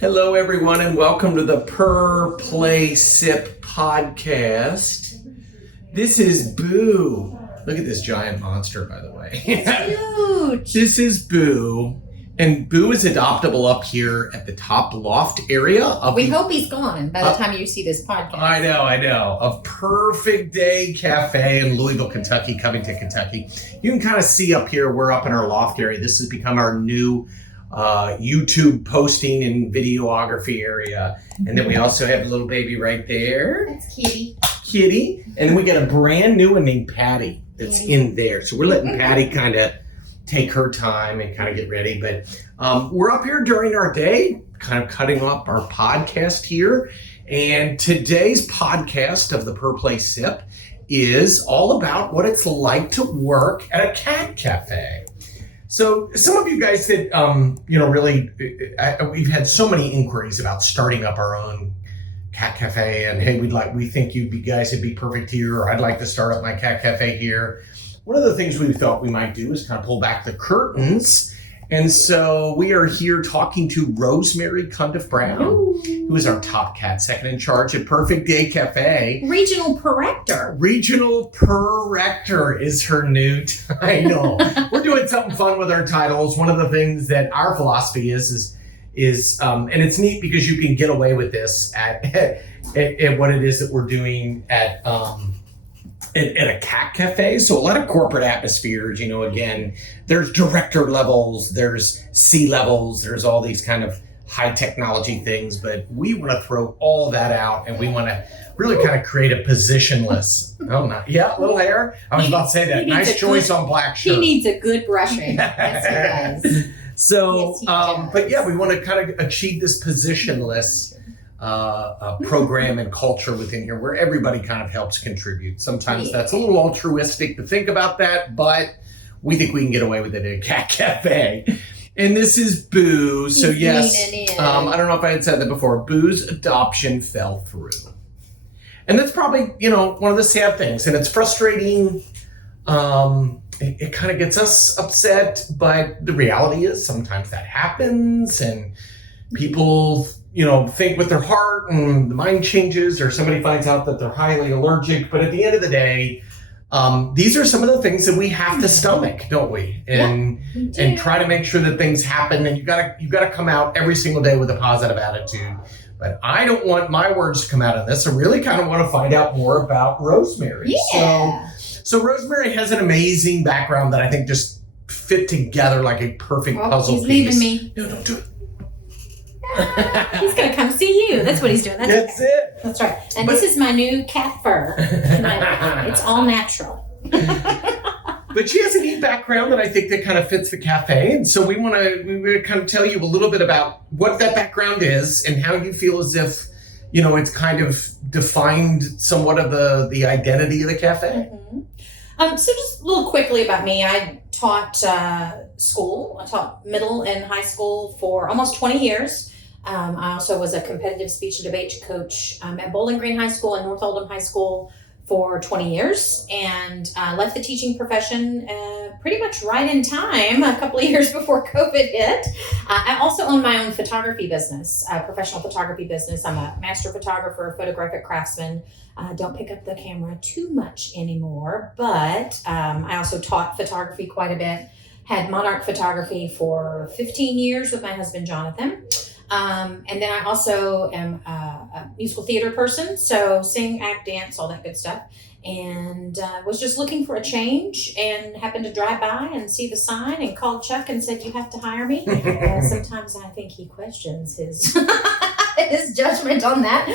Hello, everyone, and welcome to the Purr Play Sip Podcast. This is Boo. Look at this giant monster, by the way. It's huge. This is Boo, and Boo is adoptable up here at the top loft area. We hope he's gone by the time you see this podcast. I know. Of Purrfect Day Cafe in Louisville, Kentucky, Covington, Kentucky. You can kind of see up here, we're up in our loft area. This has become our new YouTube posting and videography area. And then we also have a little baby right there. That's Kitty. And then we got a brand new one named Patty that's in there. So we're letting Patty kind of take her time and kind of get ready. But we're up here during our day, kind of cutting up our podcast here. And today's podcast of the Purr Play Sip is all about what it's like to work at a cat cafe. So some of you guys that, really, we've had so many inquiries about starting up our own cat cafe, and hey, we think you guys would be perfect here, or I'd like to start up my cat cafe here. One of the things we thought we might do is kind of pull back the curtains. And so we are here talking to Rosemary Cundiff-Brown, who is our top cat, second in charge at Purrfect Day Cafe. Regional Purrector. Regional Purrector is her new title. We're doing something fun with our titles. One of the things that our philosophy is and it's neat because you can get away with this at what it is that we're doing at a cat cafe. So a lot of corporate atmospheres, again, there's director levels, there's C levels, there's all these kind of high technology things, but we want to throw all that out and we want to really kind of create a positionless. Little hair. I was about to say that. Nice choice on black shirt. He needs a good brushing. Yes, he does. So, yes, we want to kind of achieve this positionless program and culture within here where everybody kind of helps contribute. Sometimes that's a little altruistic to think about that, but we think we can get away with it at a cat cafe. And this is Boo. So yes, I don't know if I had said that before. Boo's adoption fell through. And that's probably, one of the sad things. And it's frustrating. It kind of gets us upset, but the reality is sometimes that happens and people think with their heart and the mind changes, or somebody finds out that they're highly allergic. But at the end of the day, these are some of the things that we have to stomach, don't we? And try to make sure that things happen. And you gotta come out every single day with a positive attitude. But I don't want my words to come out of this. I really kind of want to find out more about Rosemary. Yeah. So Rosemary has an amazing background that I think just fit together like a perfect puzzle piece. He's leaving me. No, don't do it. He's going to come see you. That's what he's doing. That's it. That's right. And this is my new cat fur. It's all natural. But she has a neat background that I think that kind of fits the cafe. And so we want to kind of tell you a little bit about what that background is and how you feel as if, it's kind of defined somewhat of the identity of the cafe. Mm-hmm. So just a little quickly about me. I taught school. I taught middle and high school for almost 20 years. I also was a competitive speech and debate coach at Bowling Green High School and North Oldham High School for 20 years, and left the teaching profession pretty much right in time, a couple of years before COVID hit. I also own my own photography business, professional photography business. I'm a master photographer, photographic craftsman. Don't pick up the camera too much anymore, but I also taught photography quite a bit. Had Monarch Photography for 15 years with my husband, Jonathan. And then I also am a musical theater person, so sing, act, dance, all that good stuff. And was just looking for a change and happened to drive by and see the sign and called Chuck and said, "You have to hire me." Sometimes I think he questions his his judgment on that.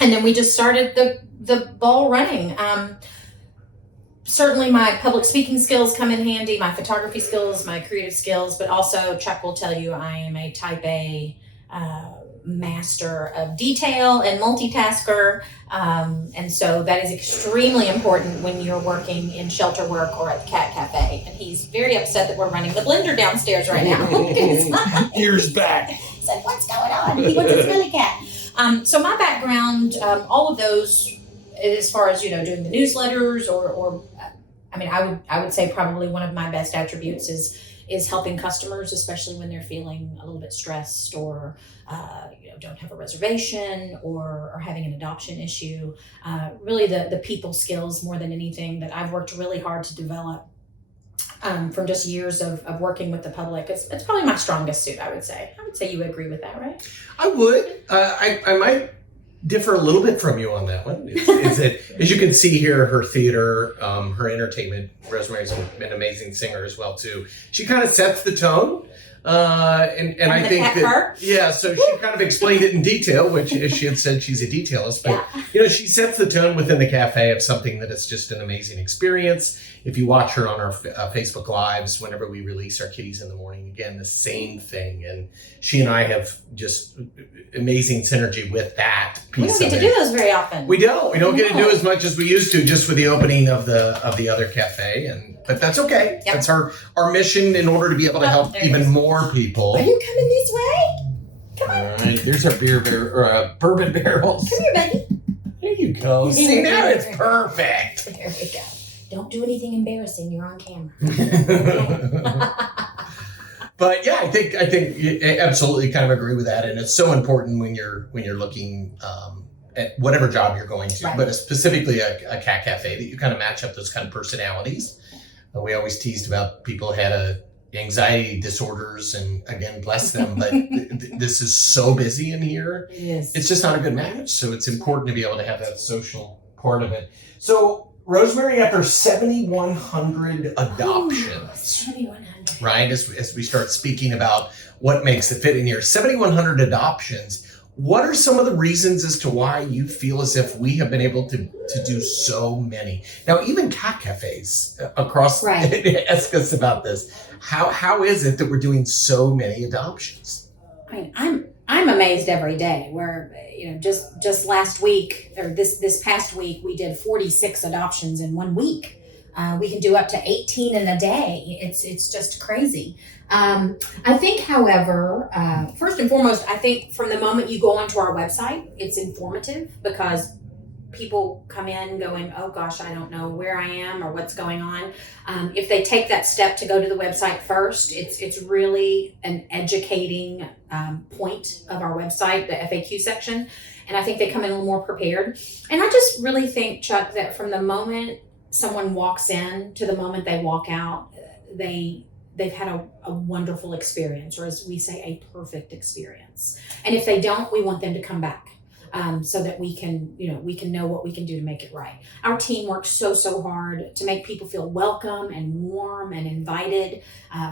And then we just started the ball running. Certainly my public speaking skills come in handy, my photography skills, my creative skills, but also Chuck will tell you I am a type A master of detail and multitasker. And so that is extremely important when you're working in shelter work or at the cat cafe. And he's very upset that we're running the blender downstairs right now. Ears back. He said, "What's going on?" He wants a smelly cat. So my background, all of those, as far as, doing the newsletters or I would say probably one of my best attributes is is helping customers, especially when they're feeling a little bit stressed or don't have a reservation or are having an adoption issue. Really the people skills more than anything that I've worked really hard to develop from just years of working with the public. It's probably my strongest suit, I would say. I would say you agree with that, right? I would. I might differ a little bit from you on that one. It's that, as you can see here, her theater, her entertainment, Rosemary's an amazing singer as well too. She kind of sets the tone. And I think that, so she kind of explained it in detail, which, as she had said, she's a detailist, but she sets the tone within the cafe of something that is just an amazing experience. If you watch her on our Facebook Lives, whenever we release our kitties in the morning, again, the same thing. And she and I have just amazing synergy with that piece. We don't get to do those very often. We don't. We don't get to do as much as we used to, just with the opening of the other cafe. But that's okay. Yep. That's our mission in order to be able to help even more people. Are you coming this way? Come on. All right. There's our bourbon barrels. Come here, buddy. There you go. See, now it's perfect. There we go. Don't do anything embarrassing. You're on camera. But yeah, I think I absolutely kind of agree with that, and it's so important when you're looking at whatever job you're going to, but specifically a cat cafe, that you kind of match up those kind of personalities. We always teased about people who had anxiety disorders, and again, bless them, but this is so busy in here. It is. It's just not a good match. So it's important to be able to have that social part of it. So Rosemary, after 7,100 adoptions, 7,100, right? As we start speaking about what makes it fit in here, 7,100 adoptions. What are some of the reasons as to why you feel as if we have been able to do so many? Now, even cat cafes across ask us about this. How is it that we're doing so many adoptions? I mean, I'm amazed every day. Where just last week or this past week, we did 46 adoptions in 1 week. We can do up to 18 in a day. It's just crazy. I think, however, first and foremost, I think from the moment you go onto our website, it's informative because people come in going, oh gosh, I don't know where I am or what's going on. If they take that step to go to the website first, it's really an educating point of our website, the FAQ section. And I think they come in a little more prepared. And I just really think, Chuck, that from the moment someone walks in to the moment they walk out, they've had a wonderful experience, or as we say, a perfect experience. And if they don't, we want them to come back. So that we can know what we can do to make it right. Our team works so hard to make people feel welcome and warm and invited,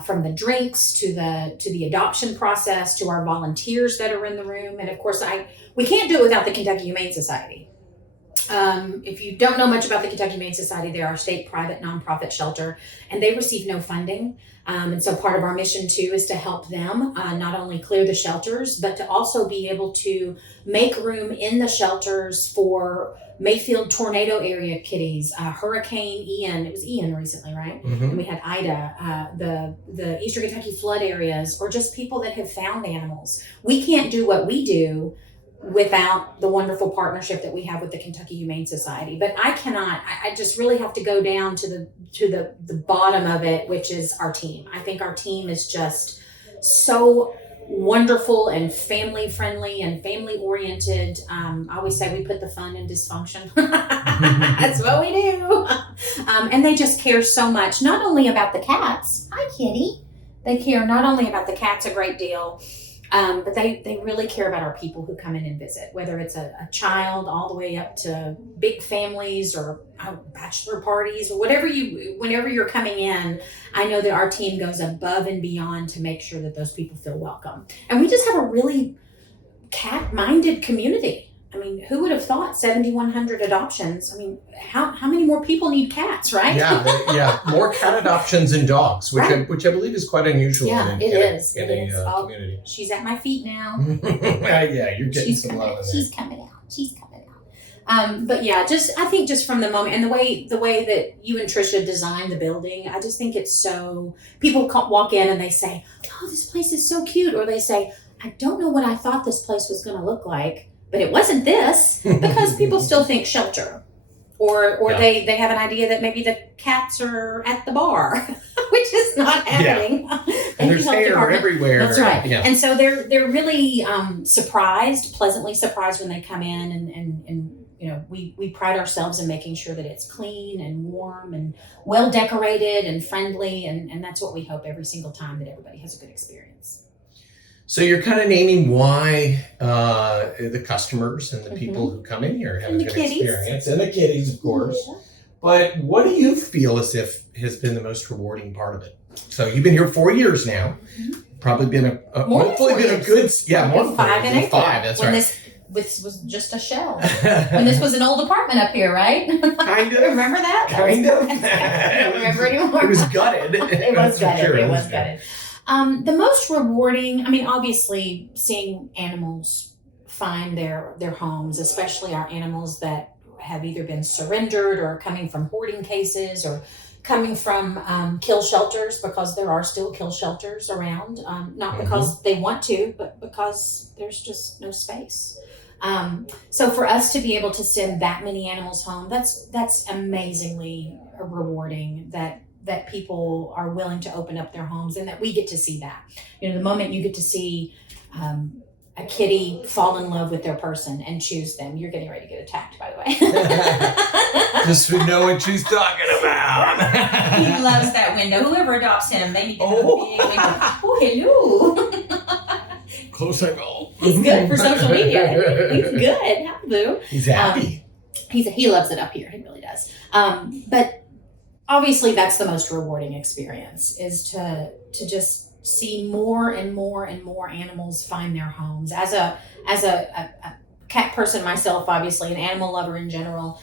from the drinks to the adoption process to our volunteers that are in the room. And of course, we can't do it without the Kentucky Humane Society. If you don't know much about the Kentucky Humane Society, they're our state private nonprofit shelter, and they receive no funding. And so part of our mission too is to help them not only clear the shelters, but to also be able to make room in the shelters for Mayfield tornado area kitties, Hurricane Ian. It was Ian recently, right? Mm-hmm. And we had Ida, the Eastern Kentucky flood areas, or just people that have found animals. We can't do what we do without the wonderful partnership that we have with the Kentucky Humane Society. But I just really have to go down to the bottom of it, which is our team. I think our team is just so wonderful and family friendly and family oriented. I always say we put the fun in dysfunction. That's what we do. And they just care so much, not only about the cats. Hi, kitty. They care not only about the cats a great deal, but they really care about our people who come in and visit, whether it's a child all the way up to big families or bachelor parties or whenever you're coming in. I know that our team goes above and beyond to make sure that those people feel welcome. And we just have a really cat-minded community. I mean, who would have thought 7,100 adoptions? I mean, how many more people need cats, right? Yeah, more cat adoptions than dogs, which I believe is quite unusual. Yeah, in a community. She's at my feet now. Yeah, you're getting some love in there. She's coming out. But yeah, I think just from the moment and the way that you and Trisha designed the building, I just think it's so. People walk in and they say, "Oh, this place is so cute," or they say, "I don't know what I thought this place was going to look like." But it wasn't this, because people still think shelter, or they have an idea that maybe the cats are at the bar. which is not happening. And there's hair everywhere. That's right. Yeah. And so they're really pleasantly surprised when they come in, and we pride ourselves in making sure that it's clean and warm and well decorated and friendly, and that's what we hope every single time, that everybody has a good experience. So you're kind of naming why the customers and the people who come in here have a good experience, and the kitties, of course. Yeah. But what do you feel as if has been the most rewarding part of it? So you've been here 4 years now. Probably been hopefully been a good, more than 5 in April. 5, that's right. This was just a shell. When this was an old apartment up here, right? Kind of. Remember that? Kind of. I don't remember anymore. It was gutted. It was gutted. The most rewarding, obviously seeing animals find their homes, especially our animals that have either been surrendered or coming from hoarding cases or coming from kill shelters, because there are still kill shelters around, not because they want to, but because there's just no space. So for us to be able to send that many animals home, that's amazingly rewarding, that people are willing to open up their homes, and that we get to see that. The moment you get to see a kitty fall in love with their person and choose them, you're getting ready to get attacked, by the way. Just to know what she's talking about. He loves that window. Whoever adopts him, they need to have a big window. Oh, hello. Close I go. He's good for social media. He's good. How Boo? He's happy. He loves it up here. He really does. But obviously, that's the most rewarding experience, is to just see more and more and more animals find their homes. As a cat person myself, obviously, an animal lover in general,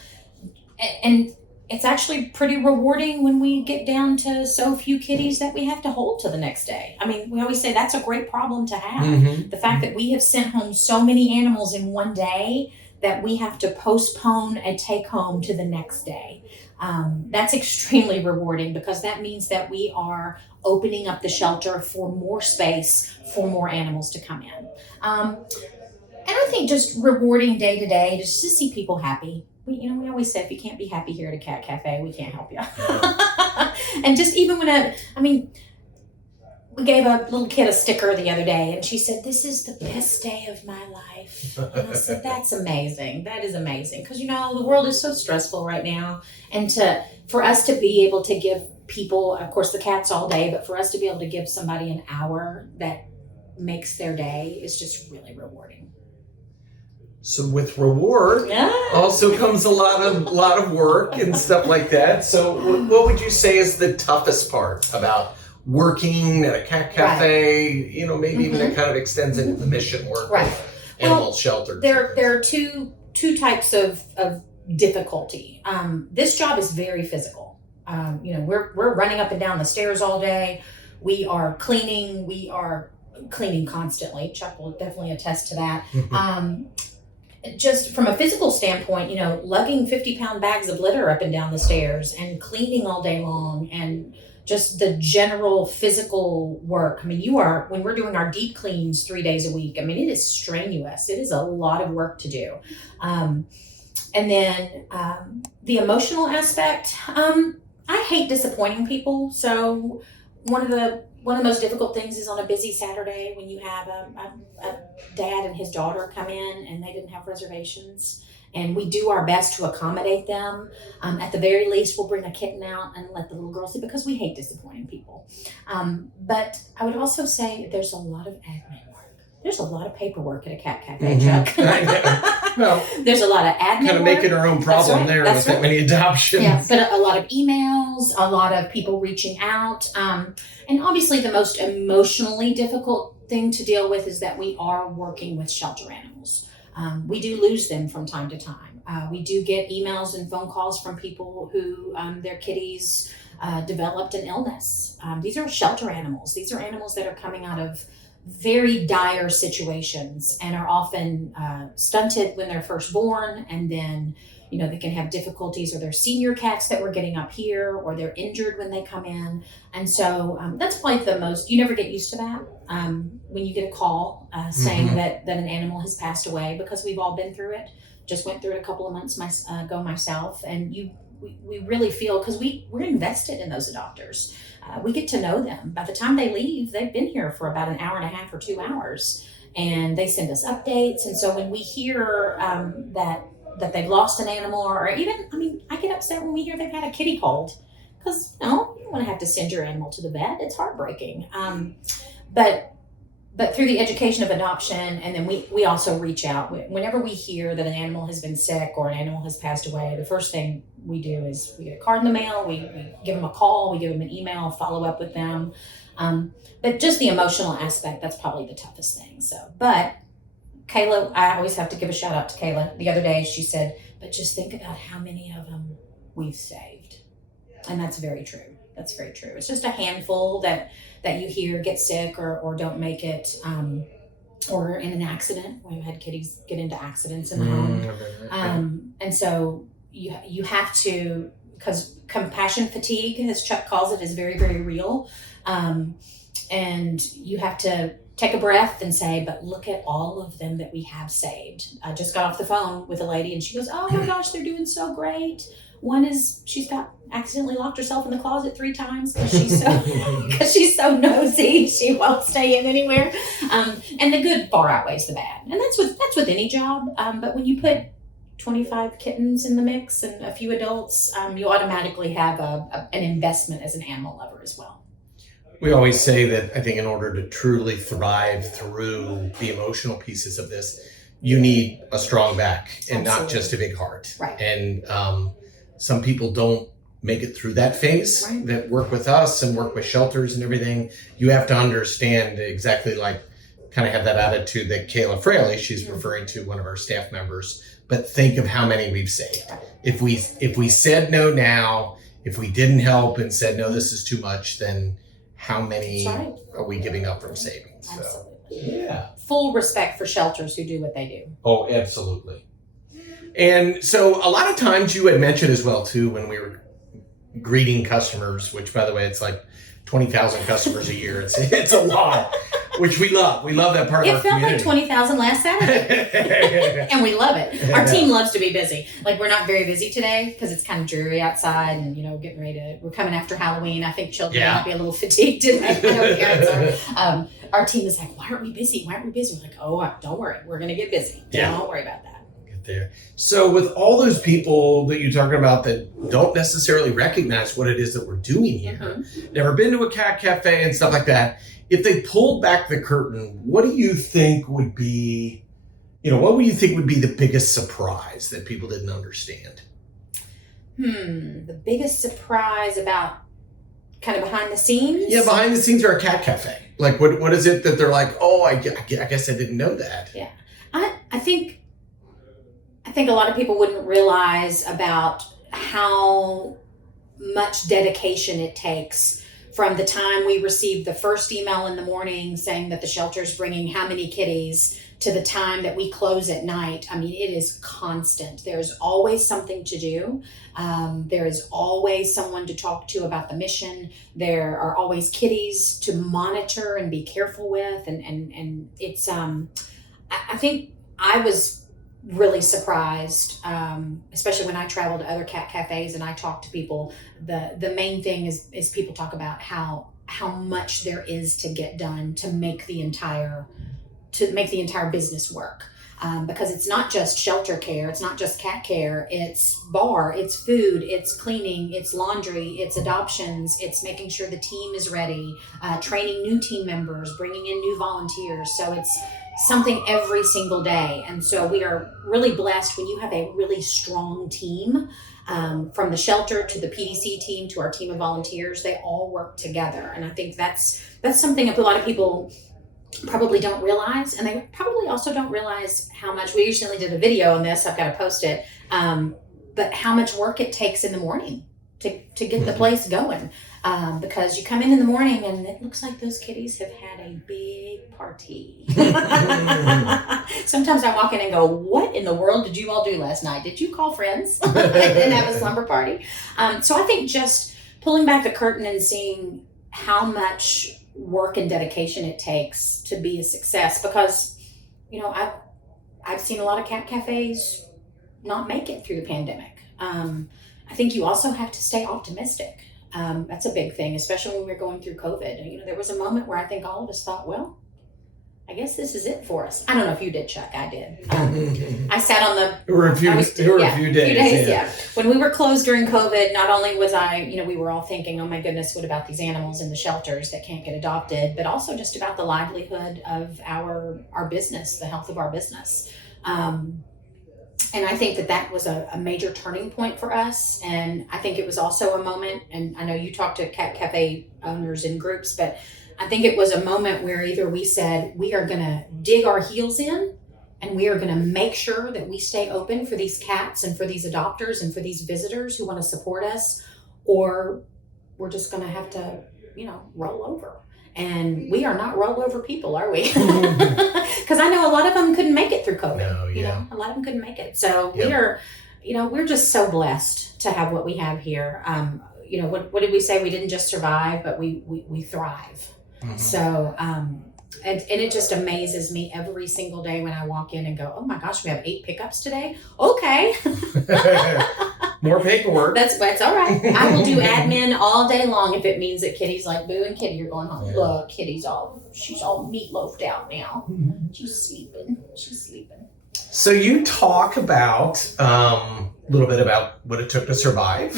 and it's actually pretty rewarding when we get down to so few kitties that we have to hold to the next day. We always say that's a great problem to have. The fact that we have sent home so many animals in one day that we have to postpone a take home to the next day. That's extremely rewarding, because that means that we are opening up the shelter for more space for more animals to come in. And I think just rewarding day to day, just to see people happy. We always say, if you can't be happy here at a cat cafe, we can't help you. And just even when we gave a little kid a sticker the other day, and she said, "This is the best day of my life." And I said, "That's amazing. That is amazing." Because, the world is so stressful right now. And for us to be able to give people, of course, the cats all day, but for us to be able to give somebody an hour that makes their day is just really rewarding. So with reward also comes a lot of work and stuff like that. So what would you say is the toughest part about working at a cat cafe? Right. Maybe even that kind of extends into the mission work of animal shelters. There are two types of difficulty. This job is very physical. We're running up and down the stairs all day. We are cleaning. We are cleaning constantly. Chuck will definitely attest to that. Just from a physical standpoint, lugging 50-pound bags of litter up and down the stairs and cleaning all day long, and just the general physical work. When we're doing our deep cleans 3 days a week, it is strenuous. It is a lot of work to do. And then the emotional aspect, I hate disappointing people. So one of the most difficult things is on a busy Saturday when you have a dad and his daughter come in and they didn't have reservations, and we do our best to accommodate them. At the very least, we'll bring a kitten out and let the little girl see, because we hate disappointing people. But I would also say there's a lot of admin work. There's a lot of paperwork at a cat cafe, Chuck. Well, there's a lot of admin kind of making our own problem there with that many adoptions. Yeah, but a lot of emails, a lot of people reaching out. And obviously the most emotionally difficult thing to deal with is that we are working with shelter animals. We do lose them from time to time. We do get emails and phone calls from people who their kitties developed an illness. These are shelter animals. These are animals that are coming out of very dire situations and are often stunted when they're first born, and then they can have difficulties, or they're senior cats that we're getting up here, or they're injured when they come in. And so that's probably the most, you never get used to that when you get a call saying that an animal has passed away, because we've all been through it. Just went through it a couple of months ago myself, and we really feel, because we're invested in those adopters. We get to know them. By the time they leave, they've been here for about an hour and a half or 2 hours, and they send us updates. And so when we hear that they've lost an animal, or even, I get upset when we hear they've had a kitty cold, because you don't want to have to send your animal to the vet. It's heartbreaking. But through the education of adoption, and then we also reach out. Whenever we hear that an animal has been sick or an animal has passed away, the first thing we do is we get a card in the mail, we give them a call, we give them an email, follow up with them. But just the emotional aspect, that's probably the toughest thing. But Kayla, I always have to give a shout out to Kayla. The other day she said, but just think about how many of them we've saved. And that's very true. That's very true. It's just a handful that you hear get sick or don't make it, or in an accident. We've had kitties get into accidents in the home. And so you have to, because compassion fatigue, as Chuck calls it, is very, very real. And you have to take a breath and say, but look at all of them that we have saved. I just got off the phone with a lady and she goes, oh my gosh, they're doing so great. One is she's accidentally locked herself in the closet 3 times because she's so nosy. She won't stay in anywhere. And the good far outweighs the bad. And that's with any job. But when you put 25 kittens in the mix and a few adults, you automatically have an investment as an animal lover as well. We always say that I think in order to truly thrive through the emotional pieces of this, you need a strong back and Absolutely. not just a big heart. Right. And some people don't make it through that phase, right. that work with us and work with shelters and everything. You have to understand exactly, like, kind of have that attitude that Kayla Fraley, she's referring to, one of our staff members, but think of how many we've saved. If we said no now, if we didn't help and said, no, this is too much, then how many are we giving up from saving? So, Absolutely. yeah. Full respect for shelters who do what they do. Oh, absolutely. And so a lot of times you had mentioned as well, too, when we were greeting customers, which, by the way, it's like 20,000 customers a year. It's a lot, which we love. We love that part of our community. It felt like 20,000 last Saturday. And we love it. Our team loves to be busy. Like, we're not very busy today because it's kind of dreary outside and, getting ready we're coming after Halloween. I think children might be a little fatigued today. I know parents are. Our team is like, why aren't we busy? We're like, oh, don't worry. We're going to get busy. Yeah. Don't worry about that. There. So with all those people that you're talking about that don't necessarily recognize what it is that we're doing here, never been to a cat cafe and stuff like that, if they pulled back the curtain, what do you think would be, the biggest surprise that people didn't understand? The biggest surprise about kind of behind the scenes? Yeah, behind the scenes are a cat cafe. Like, what is it that they're like, oh, I guess I didn't know that. Yeah. I think a lot of people wouldn't realize about how much dedication it takes from the time we receive the first email in the morning saying that the shelter's bringing how many kitties to the time that we close at night. I mean, it is constant. There's always something to do. There is always someone to talk to about the mission. There are always kitties to monitor and be careful with. And it's, I think I was really surprised, especially when I travel to other cat cafes and I talk to people. The main thing is people talk about how much there is to get done to make the entire business work, because it's not just shelter care, it's not just cat care, it's bar, it's food, it's cleaning, it's laundry, it's adoptions, it's making sure the team is ready, training new team members, bringing in new volunteers. So it's something every single day. And so we are really blessed when you have a really strong team, from the shelter to the PDC team to our team of volunteers. They all work together. And I think that's something a lot of people probably don't realize. And they probably also don't realize how much, we recently did a video on this, I've got to post it, but how much work it takes in the morning to get the place going. Because you come in the morning and it looks like those kitties have had a big party. Sometimes I walk in and go, what in the world did you all do last night? Did you call friends and have a slumber party? So I think just pulling back the curtain and seeing how much work and dedication it takes to be a success, because, I've seen a lot of cat cafes not make it through the pandemic. I think you also have to stay optimistic. That's a big thing, especially when we're going through COVID. There was a moment where I think all of us thought, well, I guess this is it for us. I don't know if you did, Chuck. I did. I sat on the... There were a few days. Yeah. When we were closed during COVID, not only was I, we were all thinking, oh my goodness, what about these animals in the shelters that can't get adopted, but also just about the livelihood of our business, the health of our business. And I think that was a major turning point for us. And I think it was also a moment, and I know you talk to Cat Cafe owners in groups, but I think it was a moment where either we said, we are going to dig our heels in and we are going to make sure that we stay open for these cats and for these adopters and for these visitors who want to support us, or we're just going to have to, roll over. And we are not rollover people, are we? Because I know a lot of them couldn't make it through COVID. No, yeah. A lot of them couldn't make it. So Yep. we're just so blessed to have what we have here. What did we say? We didn't just survive, but we thrive. Mm-hmm. So, and it just amazes me every single day when I walk in and go, oh my gosh, we have 8 pickups today. Okay. More paperwork. That's all right. I will do admin all day long if it means that Kitty's like, Boo and Kitty, you're going home. Yeah. Look, she's all meatloafed out now. She's sleeping. So you talk about a little bit about what it took to survive,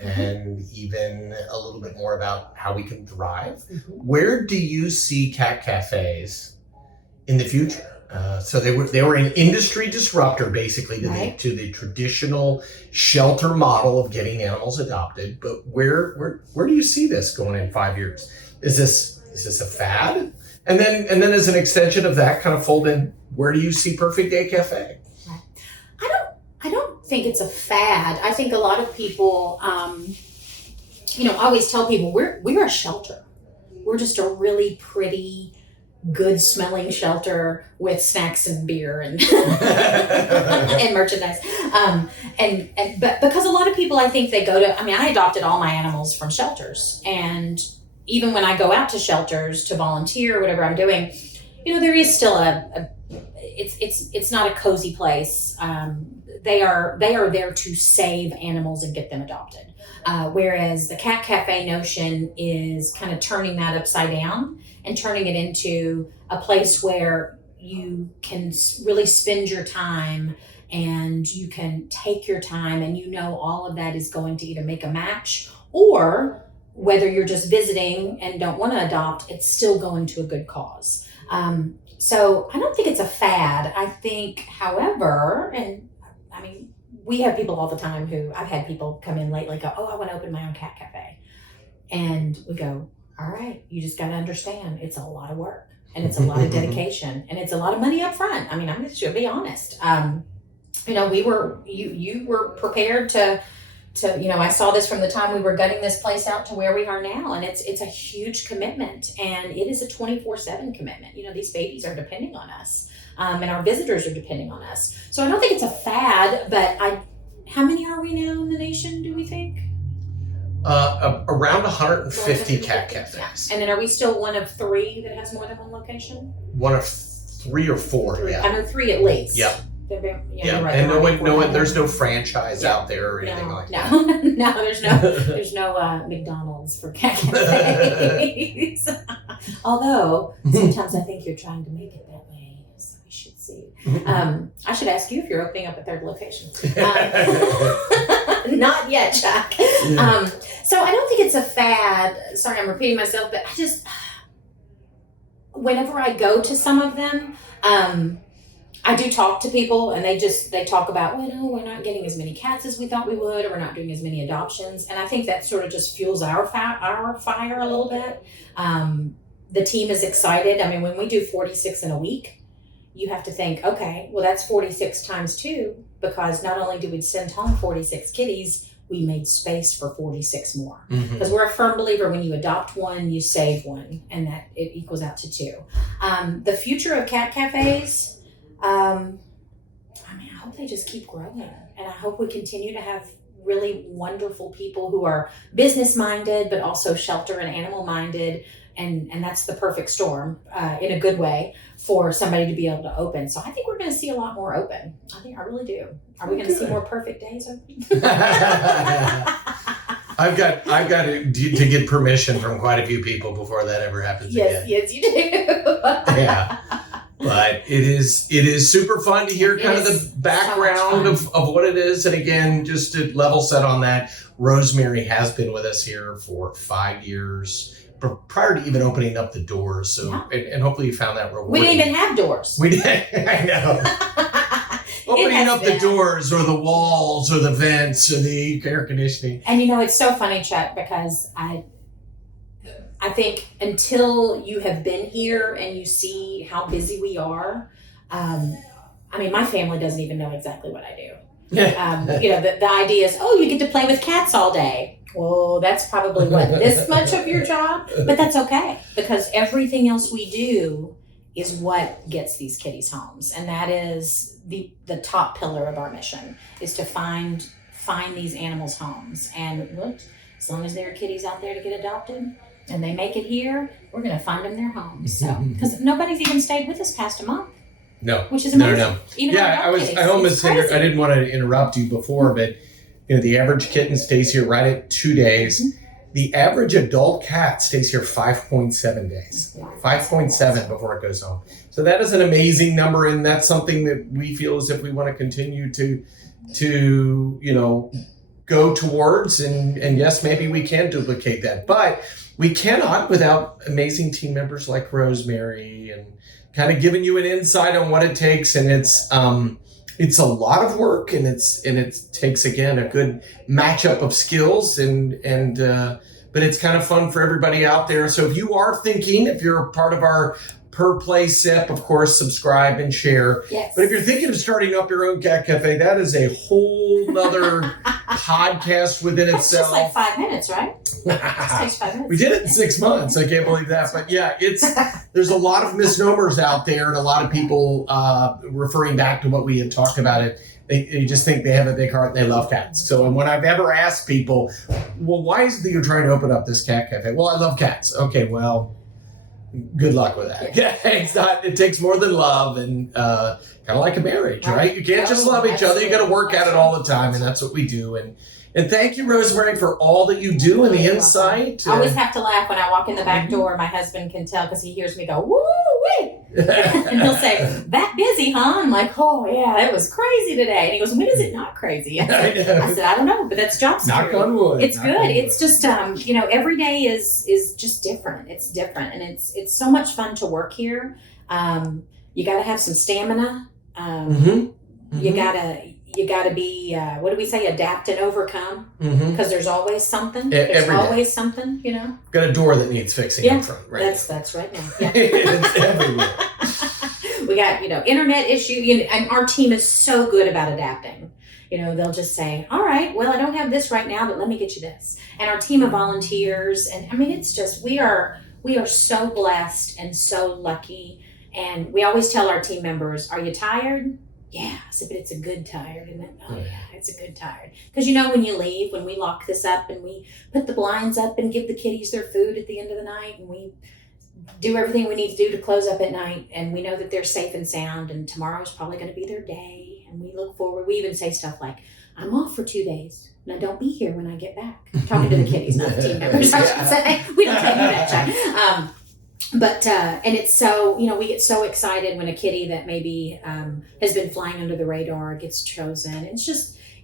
and even a little bit more about how we can thrive. Where do you see cat cafes in the future? So they were an industry disruptor, basically, to the traditional shelter model of getting animals adopted. But where do you see this going in 5 years? Is this a fad? And then as an extension of that, kind of fold in, where do you see Purrfect Day Cafe? I don't think it's a fad. I think a lot of people, I always tell people we're a shelter. We're just a really pretty, good smelling shelter with snacks and beer and and merchandise. But because a lot of people, I think they go to, I adopted all my animals from shelters, and even when I go out to shelters to volunteer, whatever I'm doing, there is still it's not a cozy place. They are there to save animals and get them adopted. Whereas the Cat Cafe notion is kind of turning that upside down and turning it into a place where you can really spend your time and you can take your time, and all of that is going to either make a match, or whether you're just visiting and don't want to adopt, it's still going to a good cause. So I don't think it's a fad. I think, however, we have people all the time I've had people come in lately go, oh, I want to open my own cat cafe. And we go, all right, you just got to understand, it's a lot of work and it's a lot of dedication and it's a lot of money up front. I'm just going to be honest. You were prepared to, I saw this from the time we were gutting this place out to where we are now. And it's a huge commitment, and it is a 24/7 commitment. These babies are depending on us. And our visitors are depending on us. So I don't think it's a fad, but how many are we now in the nation, do we think? Around 150 cat cafes. Yeah. And then are we still one of 3 that has more than one location? One of 3 or 4, yeah. I know 3 at least. Yep. Yeah. Right, and no one, there's no franchise out there or anything like that. No, there's no McDonald's for cat cafes. Although sometimes I think you're trying to make it that way, so we should see. I should ask you if you're opening up a 3rd location. Not yet, Chuck. So I don't think it's a fad. Sorry, I'm repeating myself, but I just, whenever I go to some of them, I do talk to people, and they talk about, we're not getting as many cats as we thought we would, or we're not doing as many adoptions. And I think that sort of just fuels our fire a little bit. The team is excited. When we do 46 in a week, you have to think, okay, well, that's 46 times 2, because not only do we send home 46 kitties, we made space for 46 more. Because we're a firm believer, when you adopt one, you save one, and that it equals out to 2. The future of cat cafes, I hope they just keep growing, and I hope we continue to have really wonderful people who are business minded, but also shelter and animal minded, and that's the perfect storm in a good way for somebody to be able to open. So I think we're going to see a lot more open. I really do. Are we going to see more perfect days open? I've got to get permission from quite a few people before that ever happens again. Yes, you do. Yeah. But it is super fun to hear kind of the background of what it is. And again, just to level set on that, Rosemary has been with us here for 5 years prior to even opening up the doors. So, and hopefully you found that rewarding. We didn't even have doors. We did. I know. Opening up the doors or the walls or the vents or the air conditioning. And it's so funny, Chuck, because I think until you have been here and you see how busy we are, my family doesn't even know exactly what I do. The idea is, you get to play with cats all day. Well, that's probably this much of your job, but that's okay because everything else we do is what gets these kitties homes. And that is the top pillar of our mission is to find these animals homes. And look, as long as there are kitties out there to get adopted, and they make it here, we're going to find them their homes. So, because nobody's even stayed with us past a month. No, which is amazing. No. Even I almost I didn't want to interrupt you before, but the average kitten stays here right at 2 days. Mm-hmm. The average adult cat stays here 5.7 days, 5.7 before it goes home. So that is an amazing number, and that's something that we feel as if we want to continue to go towards. And yes, maybe we can duplicate that, but we cannot without amazing team members like Rosemary and kind of giving you an insight on what it takes. And it's a lot of work, and it takes again a good matchup of skills but it's kind of fun for everybody out there. So if you are thinking, if you're a part of our Purr Play Sip, of course, subscribe and share. Yes. But if you're thinking of starting up your own cat cafe, that is a whole nother podcast within itself. It's just like 5 minutes, right? It just takes 5 minutes. We did it in 6 months. I can't believe that. But yeah, there's a lot of misnomers out there, and a lot of people referring back to what we had talked about it. They just think they have a big heart and they love cats. So, and when I've ever asked people, well, why is it that you're trying to open up this cat cafe? Well, I love cats. Okay, well, good luck with that. Yeah. It takes more than love, and kind of like a marriage, right? You can't just love each other. You got to work at it all the time, and that's what we do. And thank you, Rosemary, for all that you do and the insight. I always have to laugh when I walk in the back door. My husband can tell because he hears me go, woo-wee. And he'll say, that busy, huh? I'm like, oh, yeah, it was crazy today. And he goes, when is it not crazy? I said, I don't know, but that's job security. Knock on wood. It's good. It's just, every day is just different. It's different. And it's so much fun to work here. You got to have some stamina. You gotta be, what do we say? Adapt and overcome. Because there's always something. There's always something, Got a door that needs fixing in front, right? That's right now. Yeah. It's everywhere. We got, internet issue, and our team is so good about adapting. They'll just say, all right, well, I don't have this right now, but let me get you this. And our team of volunteers, and it's just, we are so blessed and so lucky. And we always tell our team members, are you tired? Yeah, I said, but it's a good tired, isn't it? Oh yeah, it's a good tired. Because when you leave, when we lock this up and we put the blinds up and give the kitties their food at the end of the night, and we do everything we need to do to close up at night, and we know that they're safe and sound, and tomorrow's probably going to be their day, and we look forward. We even say stuff like, I'm off for 2 days. Now don't be here when I get back. I'm talking to the kitties, not the team members, I should say. We don't tell you that, Chuck. But and it's so, we get so excited when a kitty that maybe has been flying under the radar gets chosen.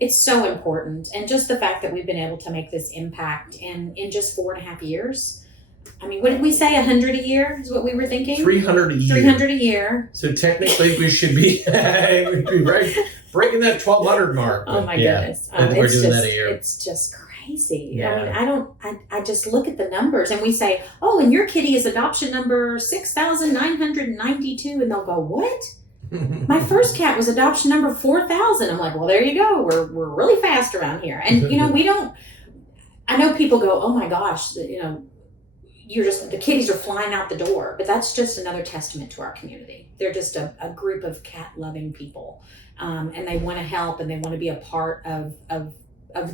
It's so important. And just the fact that we've been able to make this impact in just 4.5 years. What did we say? 100 a year is what we were thinking? 300 a year. 300 a year. So technically we should be, right, breaking that 1,200 mark. Oh my goodness. We're doing that a year. It's just crazy. Yeah. I just look at the numbers and we say, oh, and your kitty is adoption number 6,992. And they'll go, what? My first cat was adoption number 4,000. I'm like, well, there you go. We're really fast around here. And, I know people go, oh my gosh, the kitties are flying out the door, but that's just another testament to our community. They're just a group of cat loving people. And they want to help and they want to be a part of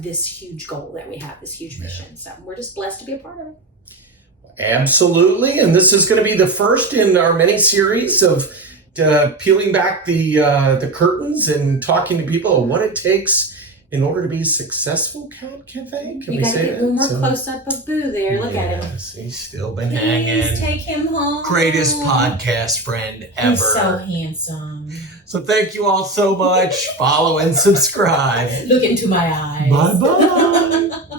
this huge goal that we have, this huge mission. So we're just blessed to be a part of it. Absolutely. And this is going to be the first in our mini series of peeling back the curtains and talking to people on what it takes in order to be a successful cat cafe. Can you we gotta say get that? a little more close up of Boo there. Look at him. Yes, he's still been Please hanging. take him home. Greatest podcast friend ever. He's so handsome. So thank you all so much. Follow and subscribe. Look into my eyes. Bye-bye.